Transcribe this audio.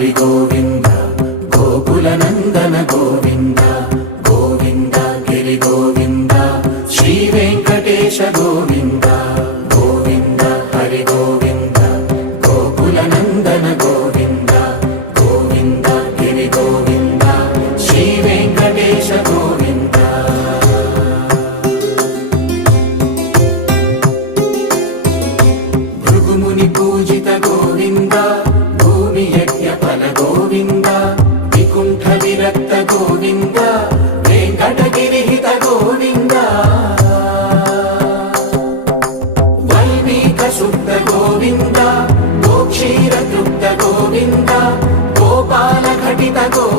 హరి గోవింద గోకుల నందన గోవింద గోవింద గిరి గోవింద శ్రీ వెంకటేశ గోవింద గోవింద హరి గోవింద గోకుల నందన గోవింద గోవింద గిరి గోవింద శ్రీ వెంకటేశ గోవింద భృగుముని పూజిత గోవింద భూమి యజ్ఞ ఫల గోవింద వికుంఠ విరక్త గోవింద వెంకటగిరిహిత గోవింద వల్మీక శుద్ధ గోవింద గోక్షీర తృప్త గోవింద గోపాల ఘటిత గోవింద